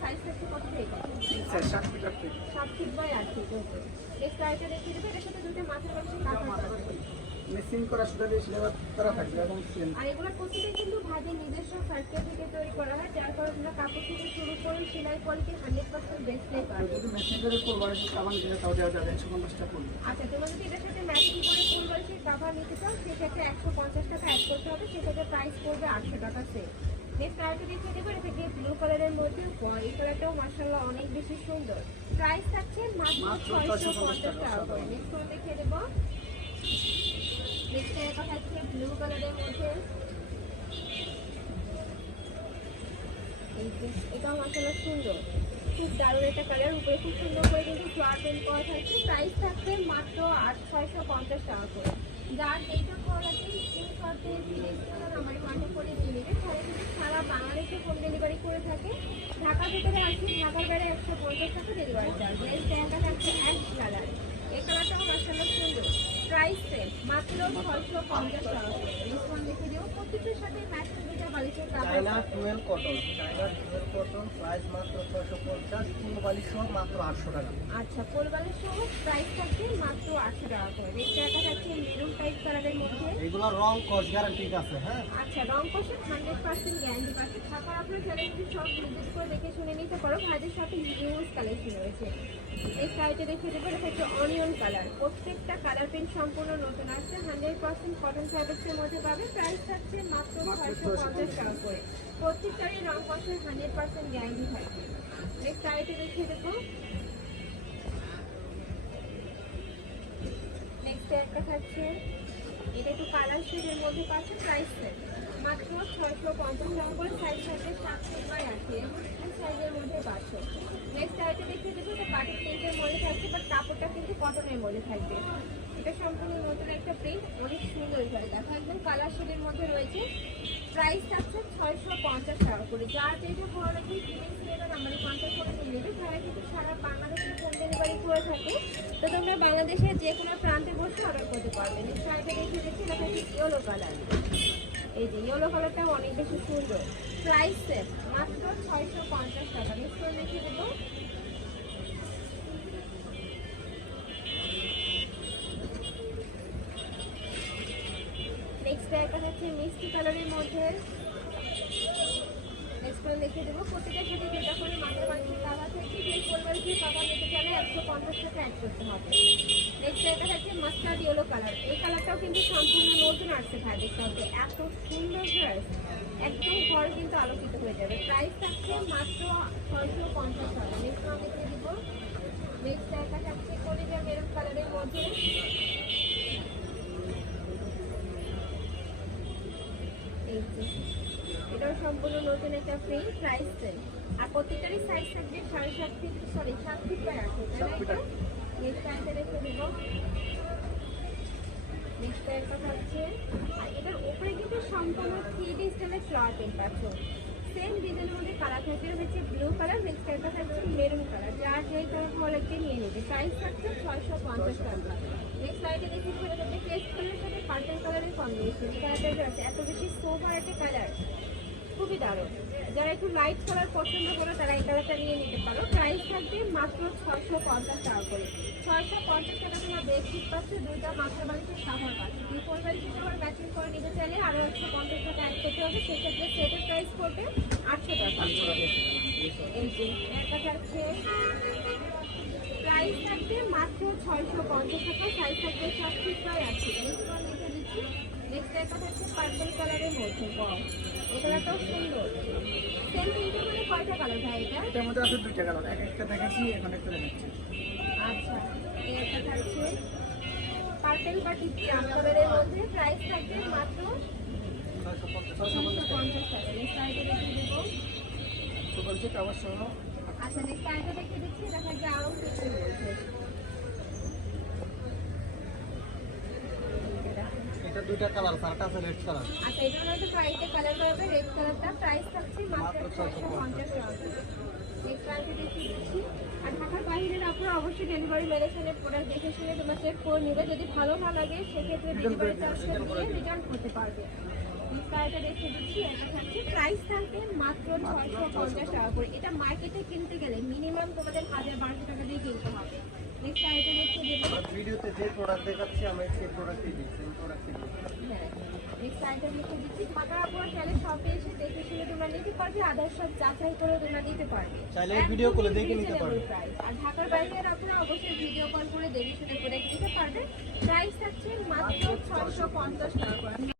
Size থাকছে কত থেকে? স্যার ষাট মিটার থেকে। সাত ফিট বাই আট ফিট ওকে নেক্সট দেখিয়ে দেবে এটার সাথে দুটো মাথার বালিশের কাঁথা মেশিন করা সেটা দিয়ে সিলেবাস করা থাকবে এবং সেম আর এগুলো প্রত্যেকটা কিন্তু ভাজের নিজস্ব ফ্যাক্টরি থেকে তৈরি করা হয় যার কারণে তোমরা কাপড় থেকে শুরু করে সেলাই কোয়ালিটি হান্ড্রেড পার্সেন্ট বেস্টটাই পাবে যদি মেশিন করে করব আর সাবান দিয়ে তাও দেওয়া যাবে একশো পঞ্চাশটা করবে আচ্ছা তোমরা যদি এটার সাথে ম্যাচিং করে ফুল বালিশের কাভার নিতে চাও সেক্ষেত্রে একশো পঞ্চাশ টাকা অ্যাড করতে হবে সেক্ষেত্রে প্রাইস পড়বে আটশো টাকা সে নেক্সট আরেকটা এটা থেকে ব্লু কালারের মধ্যে। এই কালারটাও মার্শাল্লাহ অনেক বেশি সুন্দর। প্রাইস থাকছে মাত্র ছয়শো পঞ্চাশ টাকা। করে নেক্সট ওয়ান দেখিয়ে দেবো। নেক্সট একটা থাকছে ব্লু কালারের মধ্যে। এটাও মার্শাল্লাহ সুন্দর। খুব দারুণ একটা কালার উপরে খুব সুন্দর করে কিন্তু ফ্লাওয়ার প্রিন্ট করা থাকছে। প্রাইস থাকছে মাত্র আট ছয়শো পঞ্চাশ টাকা করে। যার যেটা ভালো লাগে স্ক্রিনশট দিয়ে ভিডিও আমার কন্ট্যাক্ট করে দিয়ে নেবে সারা বাংলাদেশে হোম ডেলিভারি করে থাকে। ঢাকার ভিতরে আসি ঢাকার বাইরে একশো পঞ্চাশ টাকা ডেলিভারি চার্জ এই প্যান্টটা থাকছে অ্যাশ কালার এই কালারটাও মার্শাল্লাহ সুন্দর। প্রাইস সেম মাত্র ছয়শো পঞ্চাশ টাকা করে। ডিসকাউন্ট দেখে দিও। প্রত্যেকের সাথে ম্যাচিং দুটা বালিশের কাপড় China twelve cotton China twelve cotton price মাত্র ছয়শো পঞ্চাশ ফুল সহ মাত্র আটশো টাকা। আচ্ছা কোলবালের সহ প্রাইস থাকছে মাত্র আটশো টাকা করে। রেট টাকা থাকছে মেরুন টাইপ কালারের মধ্যে। এগুলো রং কস গ্যারান্টি আছে হ্যাঁ? আচ্ছা রং কষে হান্ড্রেড পার্সেন্ট গ্যারান্টি পাচ্ছে। থাকার আপনার চ্যানেলটি সব ভিজিট করে দেখে শুনে নিতে পারো। ভাইদের সাথে হিউজ কালেকশন রয়েছে। এই সাইডে দেখে দেবো এটা হচ্ছে অনিয়ন কালার প্রত্যেকটা কালার প্রিন্ট সম্পূর্ণ নতুন আসছে। হান্ড্রেড পার্সেন্ট কটন ফ্যাব্রিক্সের মধ্যে পাবে। প্রাইস থাকছে মাত্র ছয়শো পঞ্চাশ টাকা করে। প্রত্যেকটারই রং কষে হান্ড্রেড পার্সেন্ট গ্যারান্টি থাকবে নেক্সট সাইডে দেখে দেবো নেক্সট একটা থাকছে। এটা একটু কালার শেডের মধ্যে পাচ্ছে প্রাইস মাত্র ছয়শো পঞ্চাশ টাকা করে সাইজ থাকবে সাতশো বাই আশি সাইজের মধ্যে পাচ্ছে। নেক্সট আইটা দেখিয়ে দেবো এটা বাটিক প্রিন্টের মধ্যে থাকছে বাট কাপড়টা কিন্তু কটনের মধ্যে থাকবে। এটা সম্পূর্ণ নতুন একটা প্রিন্ট অনেক সুন্দর করে দেখো। একদম কালার শেডের মধ্যে রয়েছে। প্রাইস থাকছে ছয়শো পঞ্চাশ টাকা করে। যার যেটা ভালো লাগে ফিলিংস নেবে নাম্বারে কন্ট্যাক্ট করে নিয়ে নেবে। তারা কিন্তু সারা বাংলাদেশে হোম ডেলিভারি করে থাকে। তো তোমরা বাংলাদেশের যে কোনো প্রান্তে বসে অর্ডার করতে পারবে। নেক্সট আইটা দেখিয়ে দেখছি এটা হচ্ছে ইয়েলো কালার এই যে ইয়েলো কালারটা অনেক বেশি সুন্দর। প্রাইস মাত্র ছয়শো পঞ্চাশ টাকা। নেক্সট দেখিয়ে দেবো একটা হচ্ছে মিষ্টি কালারের মধ্যে করে লিখে দেবো। প্রত্যেকের সাথে যেটা করে মাথার বাড়িতে টাকা থেকে টাকা নিতে চাইলে একশো পঞ্চাশ টাকা অ্যাড করতে হবে। নেক্সট এটা হচ্ছে মাস্টার্ড ইয়েলো কালার এই কালারটাও কিন্তু সম্পূর্ণ নতুন আসছে ভাইদের সাথে এত সুন্দর ড্রেস একদম ঘর কিন্তু আলোকিত হয়ে যাবে। প্রাইস থাকছে মাত্র ছয়শো পঞ্চাশ টাকা। নেক্সট আমি লিখে দিব। নেক্সট একটা থাকছে কলিজা মেরুন কালারের মধ্যে এই যে। এটাও সম্পূর্ণ নতুন একটা ফ্রেম প্রাইস সেল আর প্রত্যেকটারই সাইজ থাকবে সাড়ে সাত ফিট সরি সাত ফিট বাই আট ফিট নেক্সট টাইমটা রেখে দেবো। নেক্সট টাইমটা থাকছে। আর এটার উপরে কিন্তু সম্পূর্ণ থ্রি ডি স্টাইলের ফ্লাওয়ার প্রিন্ট পাচ্ছ সেম কালার থাকবে হচ্ছে ব্লু কালার নেক্সট টাইমটা থাকছে মেরুন কালার যার যেই কালার ভালো লাগবে নিয়ে নেবে। প্রাইস থাকছে ছয়শো পঞ্চাশ টাকা। নেক্সট লাইটে দেখি পেস্ট কালারের সাথে পার্পল কালারের কম্বিনেশন কালারটা আছে। এত বেশি সোভার একটা কালার খুবই দারুণ। যারা একটু লাইট কালার পছন্দ করো, তারা এই কালারটা নিয়ে নিতে পারো। প্রাইস থাকবে মাত্র ছয়শো পঞ্চাশ টাকা করে। ছয়শো পঞ্চাশ টাকা তোমার বেডশিট পাচ্ছে, দুইটা মাথার বাড়িতে সাভার পাচ্ছে। দুপুর বাড়িতে তোমার ম্যাচিং করে নিতে চাইলে আরও একশো পঞ্চাশ টাকা অ্যাড করতে হবে। সেক্ষেত্রে সেটের প্রাইস পড়বে আটশো টাকা এই যে থাকছে প্রাইস থাকবে মাত্র ছয়শো পঞ্চাশ টাকা সাইজ থাকবে সব ঠিক প্রায় আছে লিখে দিচ্ছি নেক্সট একটা থাকছে পার্পল কালারের মধ্যে ওয়াও এই কালারটাও সুন্দর। সেম প্রিন্টের মধ্যে কয়টা কালার ভাই এটা? এটার মধ্যে আছে দুইটা কালার এক একটা দেখাচ্ছি এখন একটা দেখাচ্ছি। আচ্ছা এই একটা থাকছে পার্পল বা ঠিক কালারের মধ্যে প্রাইস থাকবে মাত্র আচ্ছা নেক্সট আইটা দেখে দিচ্ছি এটা থাকবে আরও কিছু বলছে এটা দুইটা কালার রেড কালারটা প্রাইস থাকছে নেক্সট দেখিয়ে দিচ্ছি আর অবশ্যই ডেলিভারি মেরেশনের প্রোডাক্ট দেখে শুনে তোমার চেক করে যদি ভালো না লাগে সেক্ষেত্রে ডেলিভারি চার্জটা দিয়ে রিটার্ন করতে পারবে ডিসকাউন্টটা দেখে দিচ্ছি। এটা থাকছে প্রাইস থাকবে মাত্র ছয়শো পঞ্চাশ টাকা করে। এটা মার্কেটে কিনতে গেলে মিনিমাম তোমাদের হাজার বারোশো টাকা দিয়ে কিনতে হবে। নেক্সট আইটেম হচ্ছে ভিডিওতে যে প্রোডাক্ট দেখাচ্ছি আমি সেই প্রোডাক্টই দিই সেম প্রোডাক্টই নেক্সট আইটেম লিখে দিচ্ছি। টাকা আপনারা চাইলে শপে এসে দেখে শুনে তোমরা নিতে পারবে আদার সব যাচাই করে তোমরা নিতে পারবে। চাইলে call এ দেখে নিতে পারবে। আর ঢাকার বাইরে আপনারা অবশ্যই ভিডিও কল করে দেখে শুনে প্রোডাক্ট নিতে পারবেন প্রাইস থাকছে মাত্র ছয়শো পঞ্চাশ টাকা করে।